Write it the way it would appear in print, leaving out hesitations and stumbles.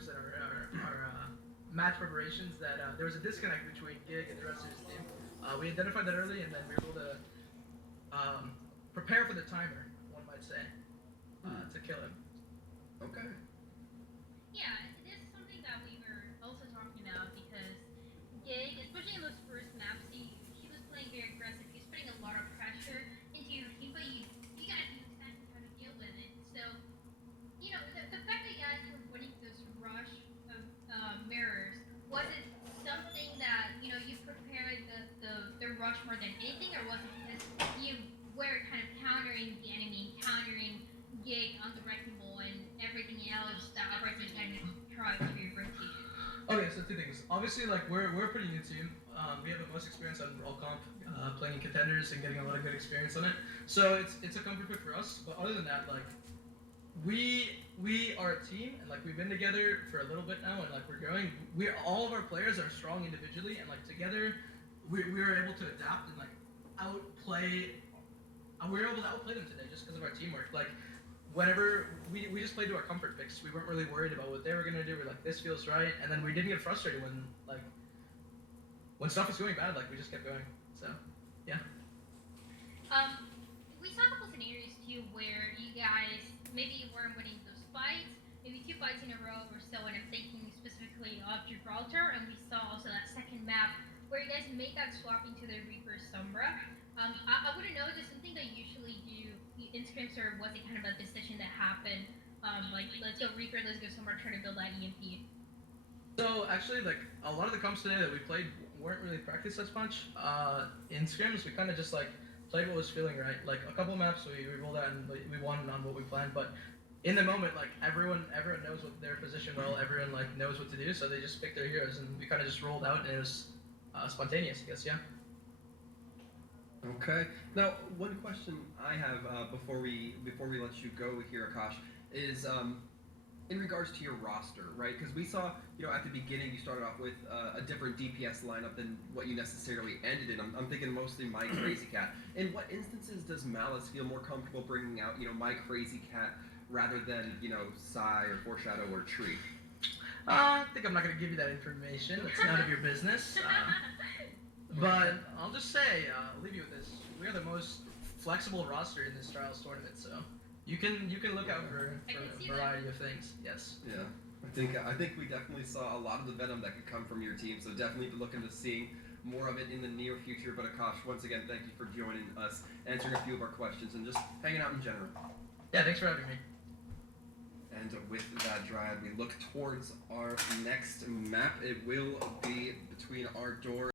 rooms and our match preparations that there was a disconnect between Gig and the rest of his team. We identified that early, and then we were able to prepare for the timer, one might say, to kill him. Okay. Yeah, this is something that we were also talking about because Gig, especially in those first maps, he was playing very aggressive. He was putting a lot of pressure into your team, but you guys knew exactly how to deal with it. So, the fact that you guys were winning this rush of mirrors, was it something that, you prepared the rush more than anything, or was it because you were kind of countering the enemy, countering Gig on the wrecking ball and everything else that our team kind of tried to rotate? Okay, so two things. Obviously, like we're a pretty new team. We have the most experience on World Comp, playing in contenders and getting a lot of good experience on it. So it's a comfort pick for us. But other than that, like we are a team, and like we've been together for a little bit now, and like we're growing. All of our players are strong individually, and like together, we were able to adapt and like outplay. We were able to outplay them today just because of our teamwork. Like whenever we just played to our comfort picks, we weren't really worried about what they were gonna do. We're like, this feels right, and then we didn't get frustrated when stuff was going bad. Like we just kept going. So yeah. We saw a couple scenarios too where you guys maybe weren't winning those fights, maybe 2 fights in a row or so, and I'm thinking specifically of Gibraltar, and we saw also that second map where you guys made that swap into the Reaper Sombra. I wouldn't know, is this something that you usually do in scrims, or was it kind of a decision that happened? Like, let's go Reaper, let's go Sombra, try to build that EMP. So actually, like a lot of the comps today that we played weren't really practiced as much. In scrims, we kind of just like played what was feeling right. Like a couple maps we rolled out and we won on what we planned, but in the moment, like everyone knows what their position well. Everyone like knows what to do, so they just picked their heroes, and we kind of just rolled out, and it was spontaneous, I guess. Yeah. Okay. Now, one question I have before we let you go here, Akash, is in regards to your roster, right? Because we saw, at the beginning you started off with a different DPS lineup than what you necessarily ended in. I'm thinking mostly My Crazy Cat. In what instances does Malice feel more comfortable bringing out, My Crazy Cat rather than, Psy or Foreshadow or Tree? I think I'm not gonna give you that information. It's none of your business. But I'll just say, I'll leave you with this. We are the most flexible roster in this Trials tournament, so you can look out for a variety of things. Yes. Yeah. I think we definitely saw a lot of the venom that could come from your team, so definitely be looking to seeing more of it in the near future. But Akash, once again, thank you for joining us, answering a few of our questions, and just hanging out in general. Yeah, thanks for having me. And with that, Dryad, we look towards our next map. It will be between our door